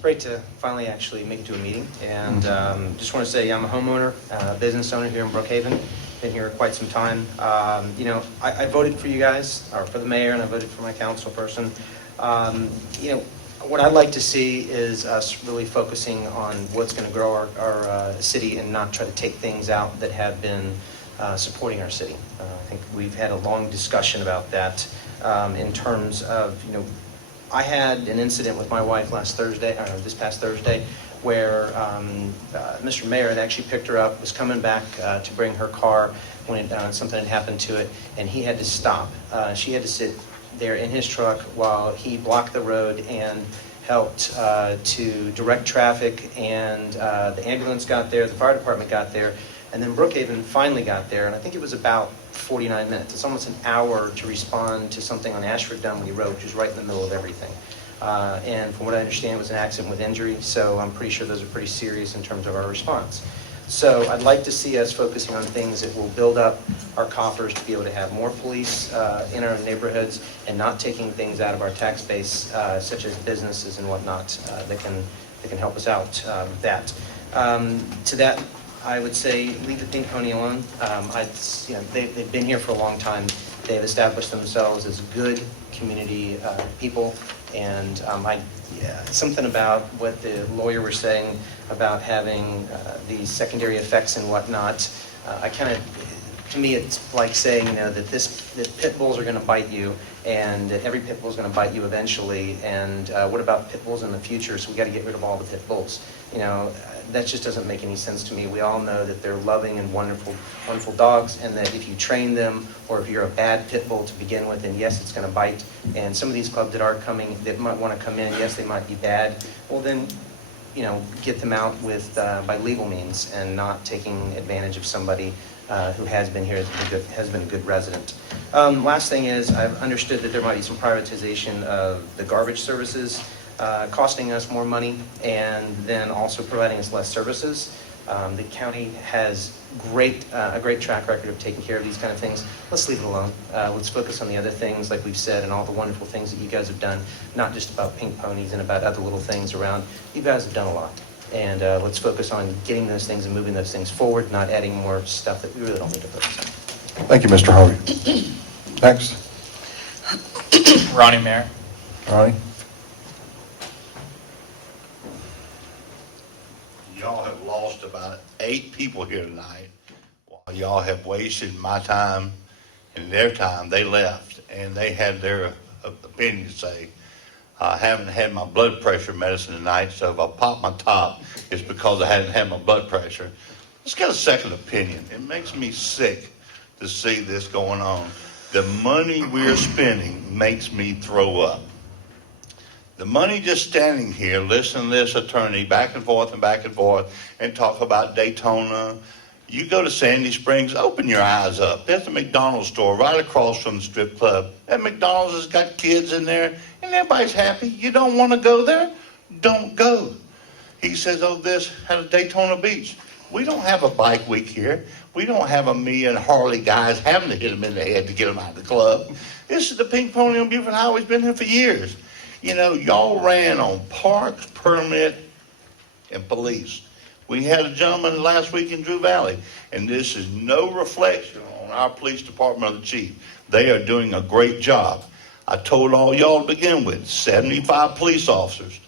It's great to finally actually make it to a meeting, and just want to say I'm a homeowner, business owner here in Brookhaven. Been here quite some time. You know, I voted for you guys, or for the mayor, and I voted for my council person. You know, what I'd like to see is us really focusing on what's going to grow our city and not try to take things out that have been supporting our city. I think we've had a long discussion about that in terms of, you know, I had an incident with my wife this past Thursday, where Mr. Mayor had actually picked her up, was coming back to bring her car when something had happened to it, and he had to stop. She had to sit there in his truck while he blocked the road and helped to direct traffic, and the ambulance got there, the fire department got there, and then Brookhaven finally got there, and I think it was about 49 minutes. It's almost an hour to respond to something on Ashford Dunwoody Road, which is right in the middle of everything. And from what I understand, it was an accident with injury, so I'm pretty sure those are pretty serious in terms of our response. So I'd like to see us focusing on things that will build up our coffers to be able to have more police in our neighborhoods and not taking things out of our tax base, such as businesses and whatnot, that can help us out with that. To that, I would say leave the Pink Pony alone. You know, they've been here for a long time. They've established themselves as good community people, and something about what the lawyer was saying about having the secondary effects and whatnot. To me, it's like saying, you know, that pit bulls are going to bite you, and every pit bull is going to bite you eventually. And what about pit bulls in the future? So we got to get rid of all the pit bulls. You know, that just doesn't make any sense to me. We all know that they're loving and wonderful, wonderful dogs, and that if you train them, or if you're a bad pit bull to begin with, then yes, it's going to bite. And some of these clubs that are coming, that might want to come in, yes, they might be bad. Well, then, you know, get them out with by legal means, and not taking advantage of somebody who has been here, has been a good resident. Last thing is, I've understood that there might be some privatization of the garbage services, costing us more money, and then also providing us less services. The county has a great track record of taking care of these kind of things. Let's leave it alone. Let's focus on the other things, like we've said, and all the wonderful things that you guys have done, not just about pink ponies and about other little things around. You guys have done a lot. And let's focus on getting those things and moving those things forward, not adding more stuff that we really don't need to focus on. Thank you, Mr. Harvey. Next. Ronnie, Mayor. Ronnie. Y'all have lost about 8 people here tonight. While y'all have wasted my time and their time, they left, and they had their opinion to say. I haven't had my blood pressure medicine tonight, so if I pop my top, it's because I hadn't had my blood pressure. Let's get a second opinion. It makes me sick to see this going on. The money we're spending makes me throw up. The money just standing here, listening to this attorney back and forth and talk about Daytona. You go to Sandy Springs, open your eyes up. There's a McDonald's store right across from the strip club. That McDonald's has got kids in there, and everybody's happy. You don't want to go there? Don't go. He says, oh, this has Daytona Beach. We don't have a bike week here. We don't have me and Harley guys having to hit them in the head to get them out of the club. This is the Pink Pony on Buford Highway. It's been here for years. You know, y'all ran on parks, permit, and police. We had a gentleman last week in Drew Valley, and this is no reflection on our police department or the chief. They are doing a great job. I told all y'all to begin with, 75 police officers.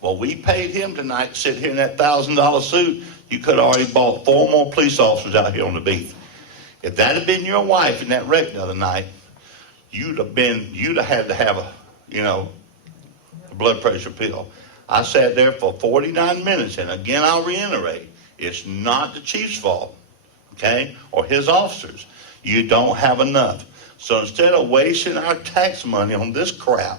Well, we paid him tonight to sit here in that $1,000 suit. You could have already bought 4 more police officers out here on the beat. If that had been your wife in that wreck the other night, you'd have had to have a blood pressure pill. I sat there for 49 minutes, and again, I'll reiterate, it's not the chief's fault, okay, or his officers. You don't have enough. So instead of wasting our tax money on this crap,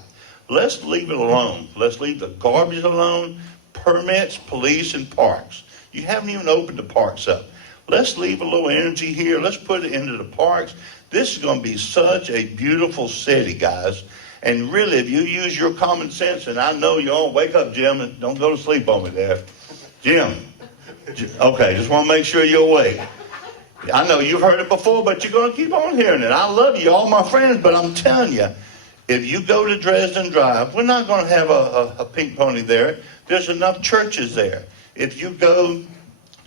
let's leave it alone. Let's leave the garbage alone, permits, police, and parks. You haven't even opened the parks up. Let's leave a little energy here. Let's put it into the parks. This is going to be such a beautiful city, guys. And really, if you use your common sense, and I know you all, wake up, Jim, and don't go to sleep on me there. Jim, okay, just want to make sure you're awake. I know you've heard it before, but you're going to keep on hearing it. I love you, all my friends, but I'm telling you, If you go to Dresden Drive, we're not going to have a pink pony there. There's enough churches there. If you go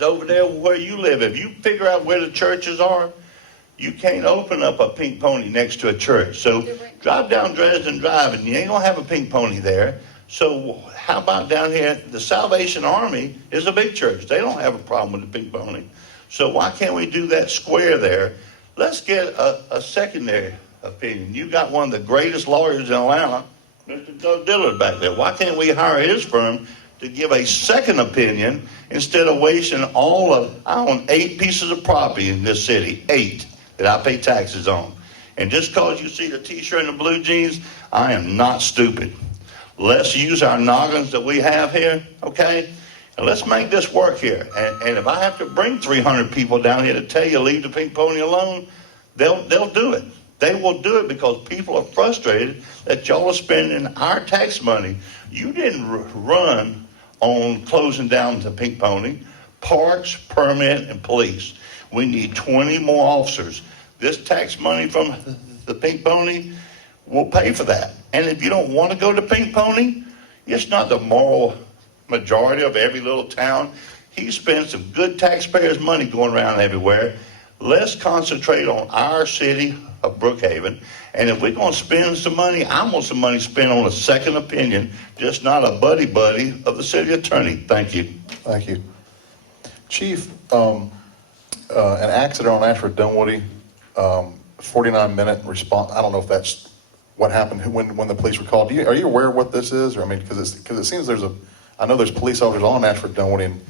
over there where you live, if you figure out where the churches are, you can't open up a pink pony next to a church. So drive down Dresden Drive and you ain't gonna have a pink pony there. So how about down here, the Salvation Army is a big church. They don't have a problem with the pink pony. So why can't we do that square there? Let's get a secondary opinion. You got one of the greatest lawyers in Atlanta, Mr. Doug Dillard back there. Why can't we hire his firm to give a second opinion instead of wasting all of, I own 8 pieces of property in this city, 8, that I pay taxes on. And just because you see the t-shirt and the blue jeans, I am not stupid. Let's use our noggins that we have here, okay? And let's make this work here. And if I have to bring 300 people down here to tell you leave the pink pony alone, they'll do it. They will do it because people are frustrated that y'all are spending our tax money. You didn't run on closing down the pink pony. Parks, permit, and police. We need 20 more officers. This tax money from the pink pony will pay for that. And if you don't want to go to pink pony, it's not the moral majority of every little town. He spends some good taxpayers' money going around everywhere. Let's concentrate on our city of Brookhaven. And if we're going to spend some money, I want some money spent on a second opinion, just not a buddy-buddy of the city attorney. Thank you. Thank you. Chief, an accident on Ashford Dunwoody, 49-minute response. I don't know if that's what happened when the police were called. Are you aware of what this is? Or I mean, because it seems I know there's police officers on Ashford Dunwoody and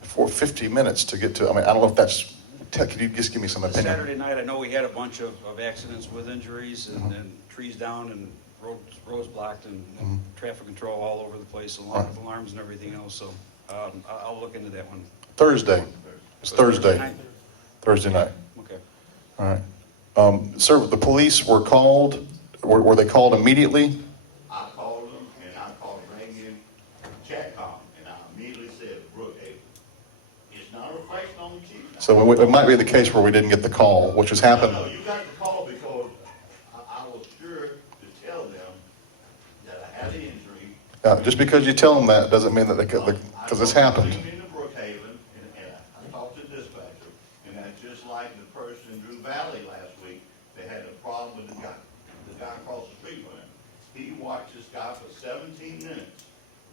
for 50 minutes to get to. I mean, I don't know if that's. Could you just give me some opinion? Saturday night, I know we had a bunch of accidents with injuries and trees down and roads blocked and traffic control all over the place, along with alarms and everything else. So I'll look into that one. Thursday. It's Thursday. Night? Thursday night. Okay. All right. Sir, the police were called. Were they called immediately? I called them and I rang in Chatcom and I immediately said Brookhaven. It's not a reflection on the chief. So it might be the case where we didn't get the call, which has happened. No, you got the call because I was sure to tell them that I had an injury. Just because you tell them that doesn't mean that because this happened. I went into Brookhaven and I talked to the dispatcher, and that's just like the person in Drew Valley last week. They had a problem with the guy across the street from him. He watched this guy for 17 minutes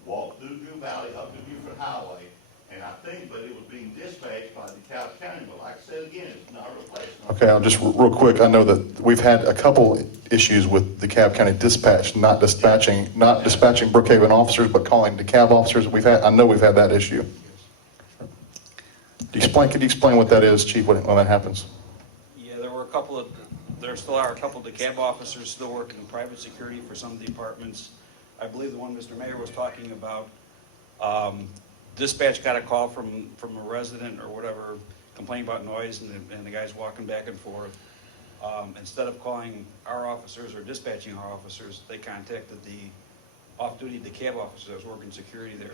walk through Drew Valley up to Buford Highway. And I think, but it was being dispatched by DeKalb County. But like I said again, it's not a replacement. Okay, I'll just real quick. I know that we've had a couple issues with DeKalb County Dispatch not dispatching Brookhaven officers, but calling DeKalb officers. I know we've had that issue. Could you explain what that is, Chief, when that happens? Yeah, there still are a couple of DeKalb officers still working in private security for some of the departments. I believe the one Mr. Mayor was talking about, dispatch got a call from a resident or whatever, complaining about noise, and the guy's walking back and forth. Instead of calling our officers or dispatching our officers, they contacted the off-duty DeKalb officer that was working security there.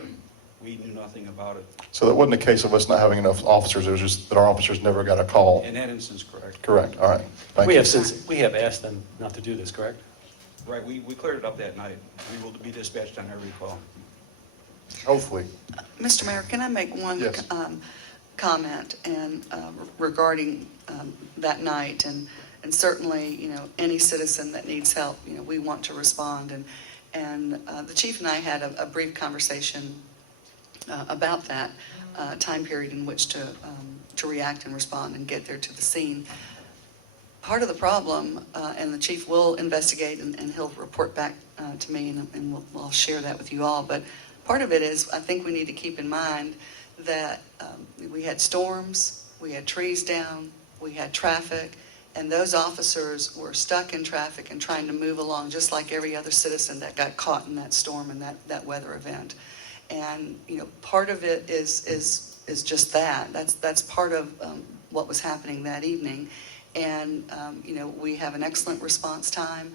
We knew nothing about it. So that wasn't a case of us not having enough officers. It was just that our officers never got a call. In that instance, correct. Correct. All right. Thank you. We have asked them not to do this, correct? Right, we cleared it up that night. We will be dispatched on every call. Hopefully. Mr. Mayor, can I make one Yes. comment regarding that night? And certainly, any citizen that needs help, we want to respond. And the chief and I had a brief conversation about that time period in which to react and respond and get there to the scene. Part of the problem, and the chief will investigate and he'll report back to me, and I'll share that with you all, but part of it is I think we need to keep in mind that we had storms, we had trees down, we had traffic, and those officers were stuck in traffic and trying to move along just like every other citizen that got caught in that storm and that weather event. And part of it is just that. That's part of what was happening that evening. And we have an excellent response time.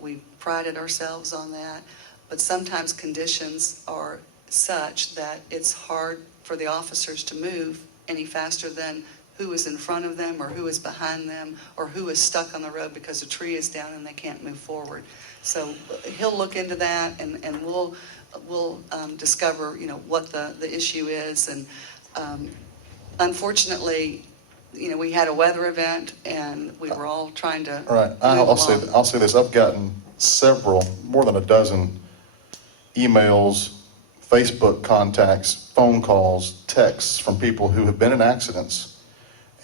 We prided ourselves on that. But sometimes conditions are such that it's hard for the officers to move any faster than who is in front of them or who is behind them or who is stuck on the road because a tree is down and they can't move forward. So he'll look into that, and we'll discover, what the issue is. And unfortunately, we had a weather event and we were all trying to All right, move I'll along. say this, I've gotten more than a dozen emails, Facebook contacts, phone calls, texts from people who have been in accidents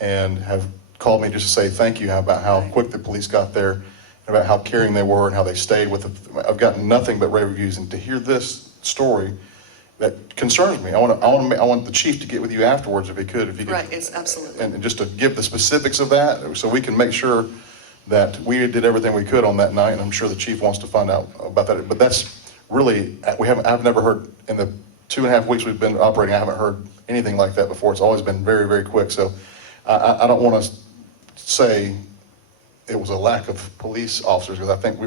and have called me just to say thank you about how Right. quick the police got there, about how caring they were and how they stayed with it. I've gotten nothing but rave reviews, and to hear this story that concerns me. I want the chief to get with you afterwards if he could. Right, it's absolutely. And just to give the specifics of that, so we can make sure that we did everything we could on that night, and I'm sure the chief wants to find out about that. But that's really, I've never heard, in the 2.5 weeks we've been operating, I haven't heard anything like that before. It's always been very, very quick. So I don't want to say it was a lack of police officers, because I think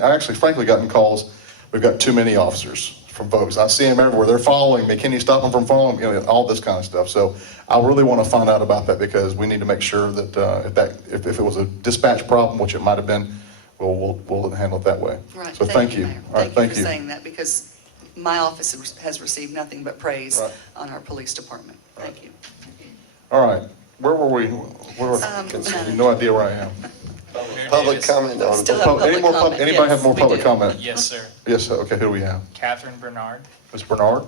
I actually frankly gotten calls, we've got too many officers from folks. I see them everywhere. They're following me. Can you stop them from following me? All this kind of stuff. So I really want to find out about that, because we need to make sure that if it was a dispatch problem, which it might have been, we'll handle it that way. Right. So thank you. Mayor. All right, Thank you for saying that, because my office has received nothing but praise Right. on our police department. Thank you. All right. Where were we? No idea where I am. Public comment on, Still have public comment, Anybody yes, have more we public do. comment? Yes, sir. Yes, sir. Okay, who do we have? Catherine Bernard. Ms. Bernard?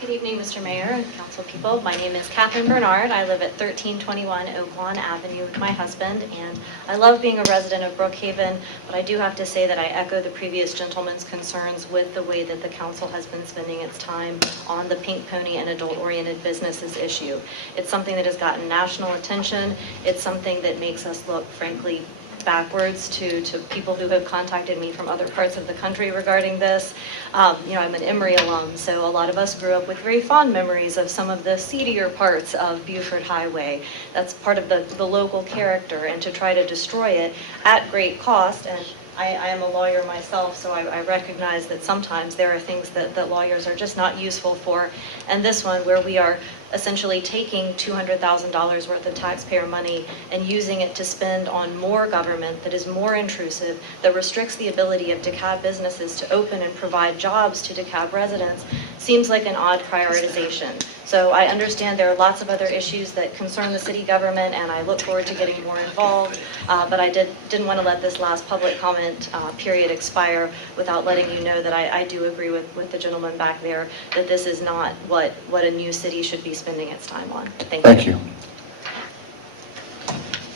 Good evening, Mr. Mayor and council people. My name is Catherine Bernard. I live at 1321 Oaklawn Avenue with my husband, and I love being a resident of Brookhaven, but I do have to say that I echo the previous gentleman's concerns with the way that the council has been spending its time on the Pink Pony and adult-oriented businesses issue. It's something that has gotten national attention. It's something that makes us look, frankly, backwards to people who have contacted me from other parts of the country regarding this. I'm an Emory alum, so a lot of us grew up with very fond memories of some of the seedier parts of Buford Highway. That's part of the local character, and to try to destroy it at great cost, and I am a lawyer myself, so I recognize that sometimes there are things that lawyers are just not useful for, and this one, where we are essentially taking $200,000 worth of taxpayer money and using it to spend on more government that is more intrusive, that restricts the ability of DeKalb businesses to open and provide jobs to DeKalb residents, seems like an odd prioritization. So I understand there are lots of other issues that concern the city government, and I look forward to getting more involved, but I didn't want to let this last public comment period expire without letting you know that I do agree with the gentleman back there that this is not what a new city should be spending its time on. Thank you.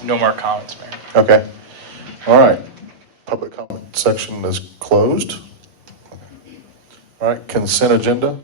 No more comments, Mayor. Okay. All right. Public comment section is closed. All right, consent agenda.